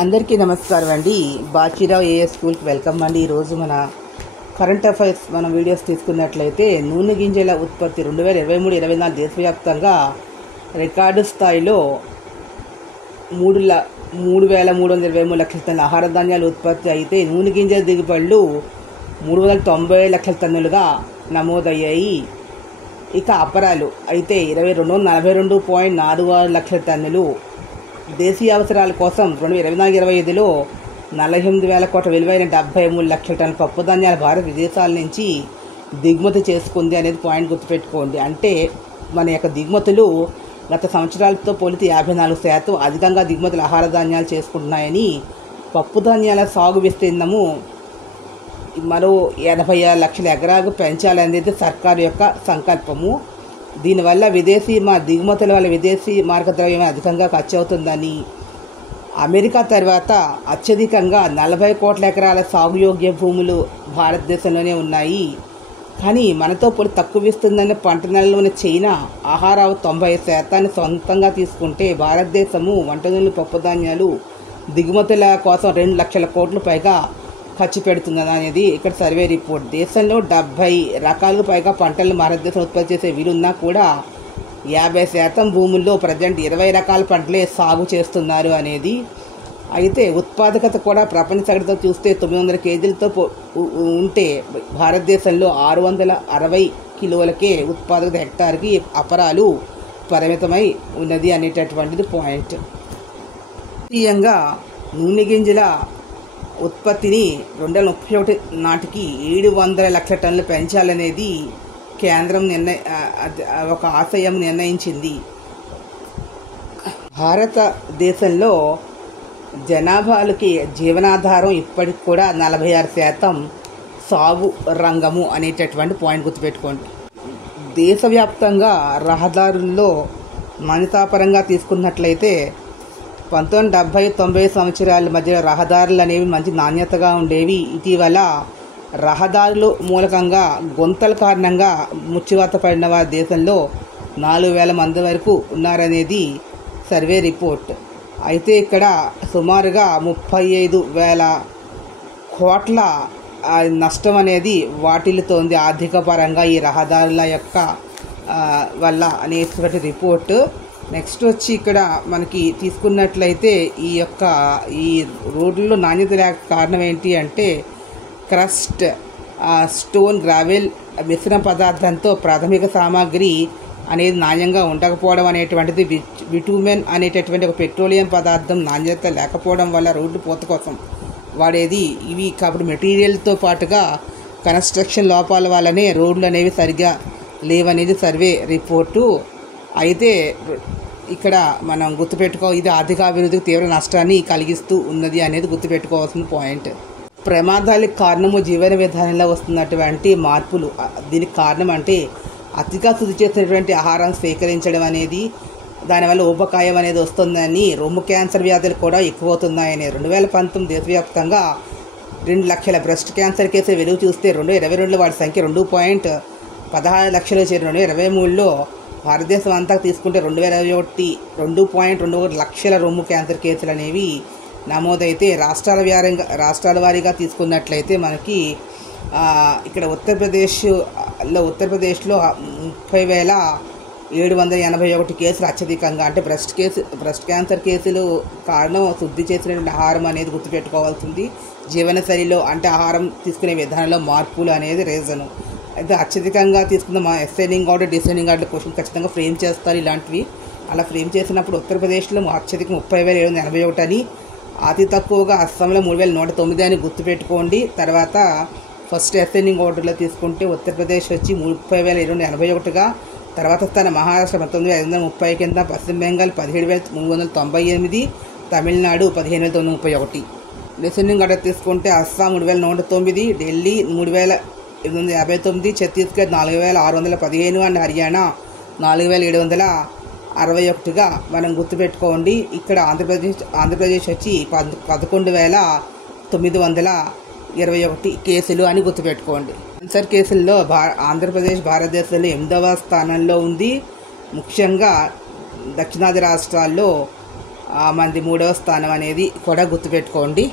అందరికీ నమస్కారం అండి. బాచిరావు ఏఎస్ స్కూల్కి వెల్కమ్ అండి. ఈరోజు మన కరెంట్ అఫైర్స్ మనం వీడియోస్ తీసుకున్నట్లయితే నూనె గింజల ఉత్పత్తి 2023-24 దేశవ్యాప్తంగా రికార్డు స్థాయిలో 3,323 లక్షల టన్నుల ఆహార ధాన్యాల ఉత్పత్తి అయితే నూనె గింజల దిగుబడులు 390 లక్షల టన్నులుగా నమోదయ్యాయి. ఇక అపరాలు అయితే 242.46 లక్షల టన్నులు. దేశీయ అవసరాల కోసం 2024-25లో 48,000 కోట్ల విలువైన 73 లక్షల టన్నుల పప్పు ధాన్యాల భారత విదేశాల నుంచి దిగుమతి చేసుకుంది అనేది పాయింట్ గుర్తుపెట్టుకోండి. అంటే మన యొక్క దిగుమతులు గత సంవత్సరాలతో పోలితే 54% అధికంగా దిగుమతులు ఆహార ధాన్యాలు చేసుకుంటున్నాయని, పప్పు ధాన్యాల సాగు విస్తీర్ణము మరో 86 లక్షల ఎకరాలకు పెంచాలనేది సర్కారు యొక్క సంకల్పము. దీనివల్ల దిగుమతుల వల్ల విదేశీ మార్గద్రవ్యం అధికంగా ఖర్చు అవుతుందని, అమెరికా తర్వాత అత్యధికంగా 40 కోట్ల ఎకరాల సాగుయోగ్య భూములు భారతదేశంలోనే ఉన్నాయి. కానీ మనతో పోలి తక్కువ ఇస్తుందనే పంట నెలలోని చైనా ఆహార 90% సొంతంగా తీసుకుంటే భారతదేశము వంట నూనెలు, పప్పు ధాన్యాలు దిగుమతుల కోసం 2 లక్షల కోట్ల పైగా ఖర్చు పెడుతున్నది అనేది ఇక్కడ సర్వే రిపోర్ట్. దేశంలో 70 రకాలకు పైగా పంటలను భారతదేశం ఉత్పత్తి చేసే వీలున్నా కూడా 50% భూముల్లో ప్రజెంట్ 20 రకాల పంటలే సాగు చేస్తున్నారు అనేది. అయితే ఉత్పాదకత కూడా ప్రపంచ సగటుతో చూస్తే 900 కేజీలతో ఉంటే భారతదేశంలో 660 కిలోలకే ఉత్పాదకత హెక్టార్కి అపరాలు పరిమితమై ఉన్నది అనేటటువంటిది పాయింట్. ముఖ్యంగా నూనె గింజల ఉత్పత్తిని 2031 నాటికి 700 లక్షల టన్నులు పెంచాలనేది కేంద్రం ఒక ఆశయం నిర్ణయించింది. భారతదేశంలో జనాభాలకి జీవనాధారం ఇప్పటికి కూడా 46% సాగు రంగము అనేటటువంటి పాయింట్ గుర్తుపెట్టుకోండి. దేశవ్యాప్తంగా రహదారుల్లో నాణ్యతాపరంగా తీసుకున్నట్లయితే 1970-90 సంవత్సరాల మధ్య రహదారులు అనేవి మంచి నాణ్యతగా ఉండేవి. ఇటీవల రహదారులు మూలకంగా గుంతల కారణంగా ముచ్చివాత పడిన వారి దేశంలో 4,000 మంది వరకు ఉన్నారనేది సర్వే రిపోర్ట్. అయితే ఇక్కడ సుమారుగా 35,000 కోట్ల నష్టం అనేది వాటిల్లుతోంది ఆర్థిక పరంగా ఈ రహదారుల యొక్క వల్ల అనేటువంటి రిపోర్టు. నెక్స్ట్ వచ్చి ఇక్కడ మనకి తీసుకున్నట్లయితే ఈ రోడ్లలో నాణ్యత లేక కారణం ఏంటి అంటే క్రస్ట్, స్టోన్, గ్రావెల్ మిశ్రమ పదార్థంతో ప్రాథమిక సామాగ్రి అనేది నాణ్యంగా ఉండకపోవడం అనేటువంటిది, బిటూమెన్ అనేటటువంటి ఒక పెట్రోలియం పదార్థం నాణ్యత లేకపోవడం వల్ల రోడ్డు పూత కోసం వాడేది. ఇవి కాబట్టి మెటీరియల్తో పాటుగా కన్స్ట్రక్షన్ లోపాల వల్లనే రోడ్లు అనేవి సరిగ్గా లేవనేది సర్వే రిపోర్టు. అయితే ఇక్కడ మనం ఇది ఆర్థికాభివృద్ధికి తీవ్ర నష్టాన్ని కలిగిస్తూ ఉన్నది అనేది గుర్తుపెట్టుకోవాల్సిన పాయింట్. ప్రమాదాలకు కారణము జీవన విధానంలో వస్తున్నటువంటి మార్పులు. దీనికి కారణం అంటే అతిగా శుద్ధి చేసినటువంటి ఆహారం స్వీకరించడం అనేది, దానివల్ల ఊబకాయం అనేది వస్తుందని, రొమ్ము క్యాన్సర్ వ్యాధులు కూడా ఎక్కువ అవుతున్నాయని. 2019 దేశవ్యాప్తంగా 2 లక్షల బ్రెస్ట్ క్యాన్సర్ కేసులు వెలుగు చూస్తే 2022లో వాటి సంఖ్య 2.16 లక్షలు చేరి 2023లో భారతదేశం అంతా తీసుకుంటే 2.21 లక్షల రొమ్ము క్యాన్సర్ కేసులు అనేవి నమోదైతే రాష్ట్రాల వారీగా తీసుకున్నట్లయితే మనకి ఇక్కడ ఉత్తరప్రదేశ్లో 30,781 కేసులు అత్యధికంగా. అంటే బ్రెస్ట్ క్యాన్సర్ కేసులు కారణం శుద్ధి చేసినటువంటి ఆహారం అనేది గుర్తుపెట్టుకోవాల్సింది. జీవనశైలిలో అంటే ఆహారం తీసుకునే విధానంలో మార్పులు అనేది రీజను. అయితే అత్యధికంగా తీసుకున్న మా ascending order, descending order question ఖచ్చితంగా ఫ్రేమ్ చేస్తారు. ఇలాంటివి అలా ఫ్రేమ్ చేసినప్పుడు ఉత్తరప్రదేశ్లో అత్యధికం 30,781 అని, అతి తక్కువగా అస్సాంలో 3,109 అని గుర్తుపెట్టుకోండి. తర్వాత ఫస్ట్ అసెండింగ్ ఆర్డర్లో తీసుకుంటే ఉత్తరప్రదేశ్ వచ్చి 30,781గా, తర్వాత స్థానం మహారాష్ట్ర 19,530 కింద, పశ్చిమ బెంగాల్ 17,398, తమిళనాడు 15,931. డిసెండింగ్ ఆర్డర్ తీసుకుంటే అస్సాం 3,109, ఢిల్లీ 3,859, ఛత్తీస్గఢ్ 4,615 అండ్ హర్యానా 4,761గా మనం గుర్తుపెట్టుకోండి. ఇక్కడ ఆంధ్రప్రదేశ్ వచ్చి 11,921 కేసులు అని గుర్తుపెట్టుకోండి. క్యాన్సర్ కేసుల్లో ఆంధ్రప్రదేశ్ భారతదేశంలో 8వ స్థానంలో ఉంది. ముఖ్యంగా దక్షిణాది రాష్ట్రాల్లో మంది 3వ స్థానం అనేది కూడా గుర్తుపెట్టుకోండి.